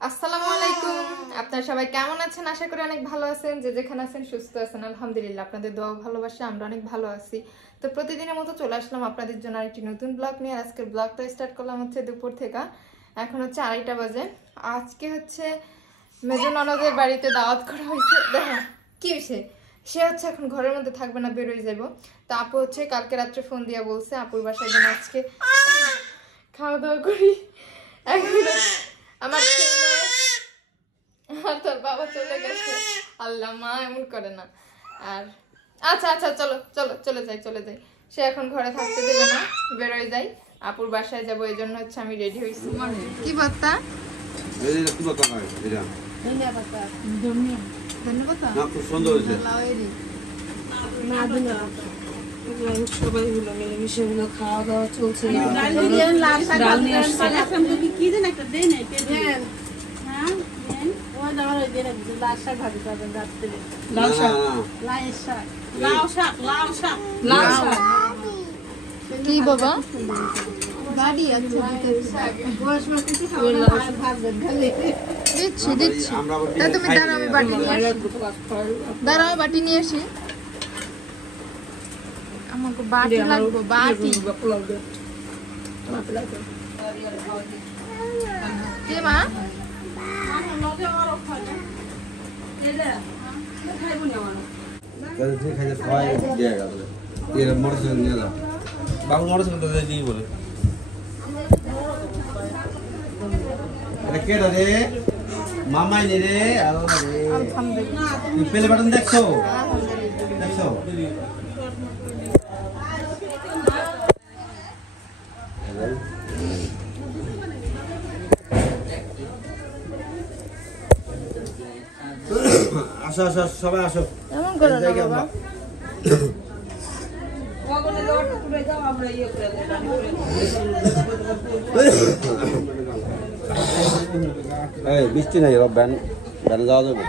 আসসালামু আলাইকুম, আপনারা সবাই কেমন আছেন? আশা করি অনেক ভালো আছেন। যে যেখানে আছেন সুস্থ আছেন, আলহামদুলিল্লাহ। আপনাদের দোয়া ভালোবাসা আমরা অনেক ভালো আছি। তো প্রতিদিনের মতো চলে আসলাম আপনাদের জন্য আরেকটি নতুন ব্লগ নিয়ে। আজকের ব্লগটা স্টার্ট করলাম হচ্ছে দুপুর থেকে। এখন হচ্ছে 2:30 বাজে। আজকে হচ্ছে মেজো ননদের বাড়িতে দাওয়াত করা হয়েছে। দেখো কি হয়েছে, সে হচ্ছে এখন ঘরের মধ্যে থাকবে না, বেরোয় যাবো। তো আপু হচ্ছে কালকে রাত্রে ফোন দিয়া বলছে আপুর বাসায় যেন আজকে খাওয়া দাওয়া করি। এখন আমার তোর বাবা চলে গেছে। আল্লাহ, মা এমন করে না। আর আচ্ছা আচ্ছা চলো চলো চলে যাই। সে এখন ঘরে থাকতে দেবে না, বেরোয় যাই। আপুর বাসায় যাবো, এই জন্য হচ্ছে আমি রেডি হয়েছি। কি বার্তা? সবাই মিলেমিশে খাওয়া দাওয়া চলছে। কি বাবা বাড়ি দিচ্ছি তুমি দাঁড়াও, আমি বাটি নিয়ে আসি। আমাকে বাটি লাগবে, বাটি। কে মা? মামাই রে পেলে বাটন দেখছো? আসো আসো সবাই আসো। এমন করো না বাবা। বৃষ্টি নাই, ব্যান যাওয়া যাবে।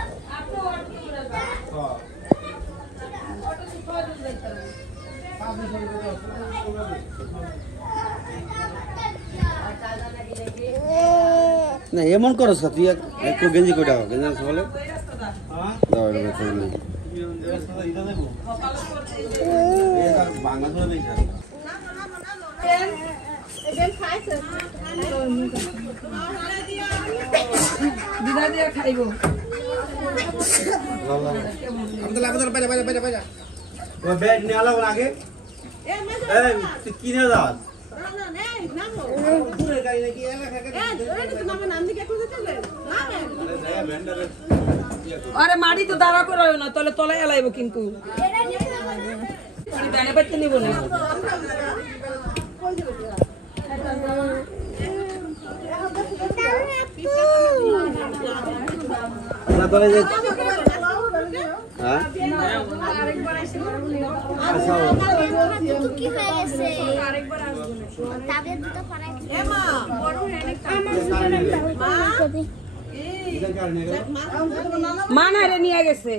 না এমন করো তুই একটু গেঞ্জি করে দাও, গেঞ্জি আছে বলে দাও। দিদা দিয়ে খাইব আগে কিনে যাস আরে মাটি তো দাঁড়া করে না, তলে তলায় এলাইব কিন্তু ব্যানে পাইতে নিব না। মানারে নিয়ে গেছে।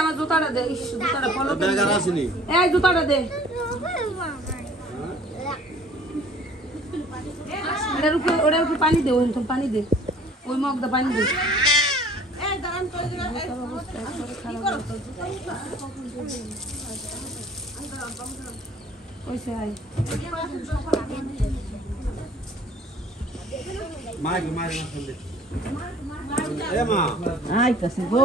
আমার জুতাটা দে, জুতাটা ফলো এই জুতাটা দে। ওটার উপর পানি দে, ওই পানি দে, ওই মগটা পানি দে। আইতাছে গো।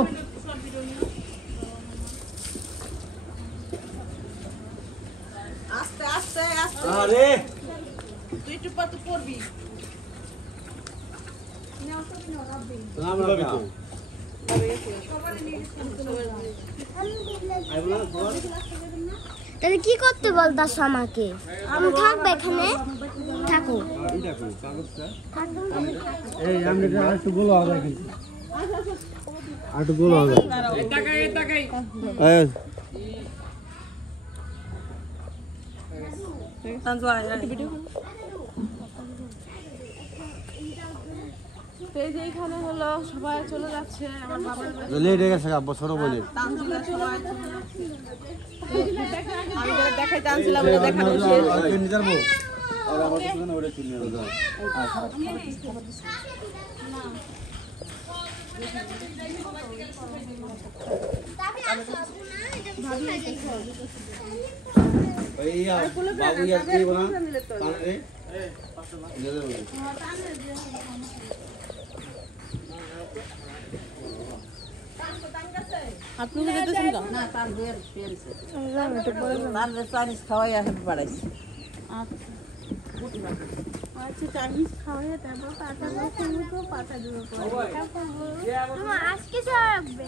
আস্তে আস্তে আস্তে। আরে তুই একটু পর তো পড়বি। তাহলে কি করতে বলতাস আমাকে? আমি থাকবে এখানে, থাকো। এই আমরা একটু গোল হবে কিন্তু একটু গোল হবে। টাকাই এই যে এখানে হলো সবাই চলে যাচ্ছে আমার বাবার বাড়ি লেট হয়ে গেছে আব্বা ছোট বলে তানজিলা সবাই চলে যাচ্ছে আমি যেটা দেখাইতে আনছিলাম ওটা দেখানো শেষ নিজের বউ আর আমার কিছু না ওটা চলে যাবে भैया बाबू यार की बना कान रे इधर बोल আপনি কি দিতেছেন না তার বের পেলছে তার চাইনিজ খাওয়াই এখন বাড়াইছে আচ্ছা চাইনিজ খাওয়াই তারপর পাতা দিয়ে পাতা দিয়ে আজকে রাখবে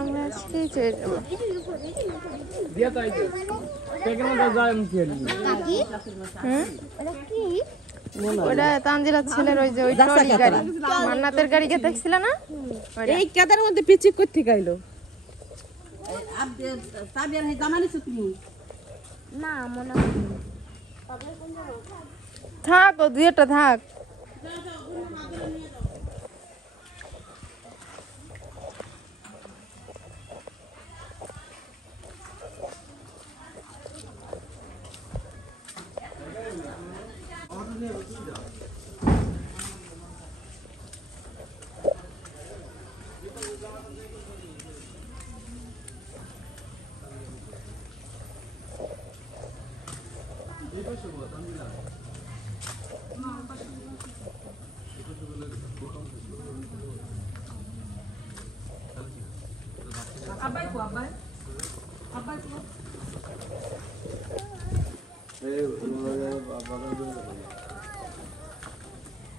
আমরা আজকে চলে যাবো दिया तो आई पेकर में जाए मुझे এটা কি ওটা তানজিলার ছেলের ওই যে ওই ট্রলি গাড়ি মান্নাতের গাড়িকে দেখছিল না এই কাদার মধ্যে পিচিক করতে গাইলো তাবিয়ার হে জামানিছো তুমি না মনে হয় থাক ও দুইটা থাক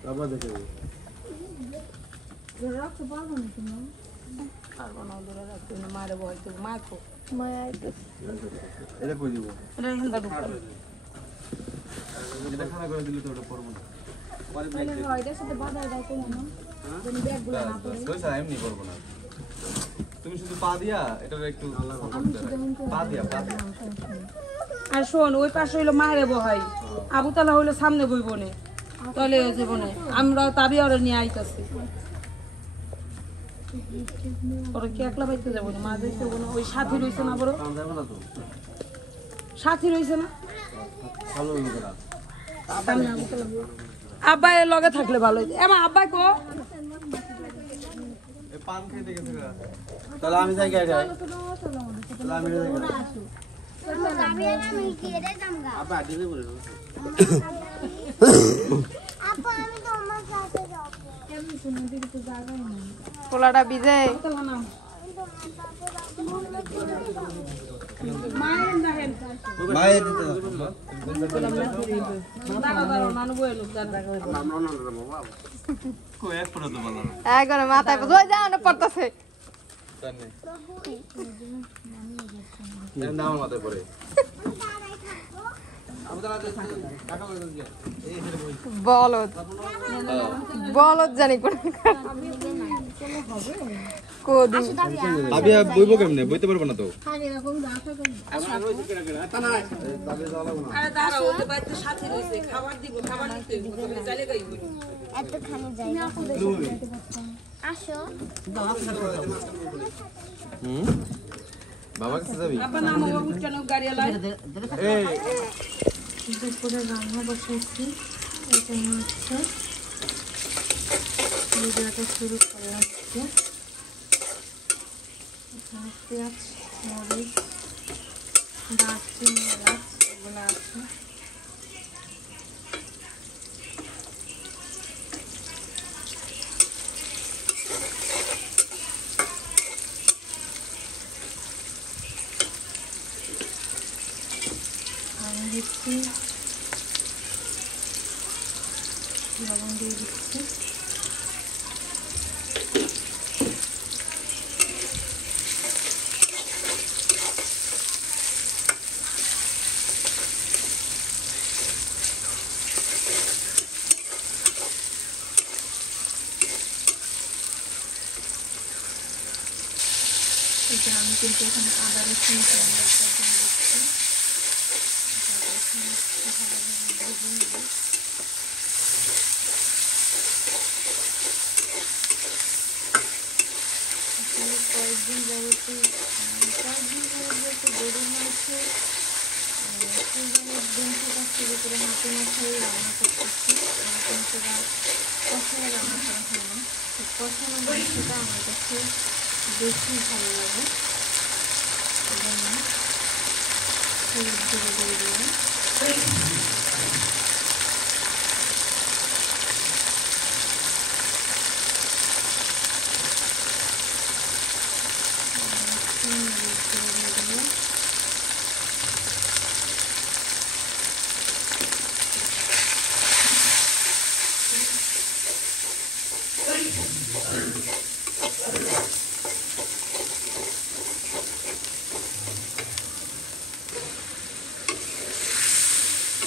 बाबा देखे মারে বলতে মাখো মায়া আইতেছে এটা কই দিব এটা হিন্দা ঢুকা এটা খানা করে দিলে তো ওটা পড়বো না পরে ব্যাগ দে পয়সা এমনি করবো না তুমি শুধু পা দিয়া এটা একটু পা দিয়া আর শোন ওই পাশে হইলো মায়ের বহাই আবু তালা হইলো সামনে বইব নে তলে যাবো না আমরা তাবি ওরা নিয়ে আইতাছি ওরা কি একলা বাইতে যাবো না মা যাইতে যাবো না ওই সাথী রইছে না বড় কাম যাবে না তো সাথী রইছে না ভালো হইব না আব্বাই লগে থাকলে ভালো হইতো এমা আব্বাই কো এ পান খেতে গেছে গা তাহলে আমি যাই গাড়ি তাহলে আমি যাই গাড়ি আমি আমি কেড়ে যামগা আপা আগে দে বলে আপা আমি তোমার সাথে যাব পোলাটা ভিজে মায়ের দিতে কো এক পড়া তো ভালো একবার মাথায় ধুয়ে যাওয়ানো পড়তেছে জানি এর নাম মাথায় পড়ে বলদ বলদ জানি কোন কোদি আবি বইবো কেমনে বইতে পারবো না তো এতখানি যাই আসো বাবা কাছে যাবি এই দুপুরে রান্না বসাইছি এই জন্য হচ্ছে ভিডিওটা শুরু করলাম এখানে পেঁয়াজ মরিচ দারচিনি এলাচ এগুলো আছে আমি দিচ্ছি লবণ দিয়ে দিচ্ছি আমি কিন্তু এখানে আদা রসুন কুরবানির দিন থেকে শুরু করে হাতে মাথায় রান্না করতেছি। এরকম করে কষানো রান্না করা হয় না, তো কষানো জিনিসটা আমার কাছে বেশি ভালো লাগে। এজন্য হলুদ গুঁড়ো দিয়ে দিলাম।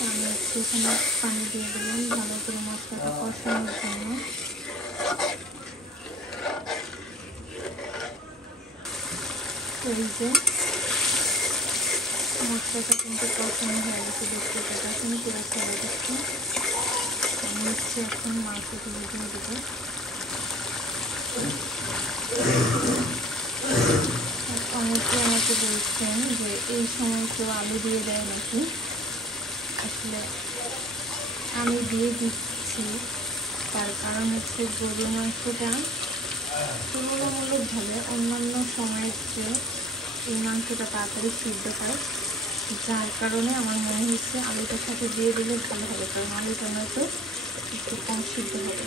আমি একটুখানি পানি দিয়ে দিলাম ভালো করে মশলাটা কষানোর জন্য। এই যে মশলাটা কিন্তু কষানো হয়ে গেছে, দেখতে পাচ্ছেন পুরো ছেড়ে দিচ্ছি। আমি হচ্ছে এখন মাংসগুলো দিয়ে দেবো। অনেকে আমাকে বলছেন যে এই সময় কেউ আলু দিয়ে দেয় নাকি। আসলে আমি দিয়ে দিচ্ছি, তার কারণ হচ্ছে গরুর মাংসটা তুলনামূলকভাবে অন্যান্য সময়ের চেয়ে এই মাংসটা তাড়াতাড়ি সিদ্ধ হয়, যার কারণে আমার মনে হচ্ছে আলুটার সাথে দিয়ে দিলে ভালো হবে, কারণ আলুটা নয়তো একটু কম সিদ্ধ হবে।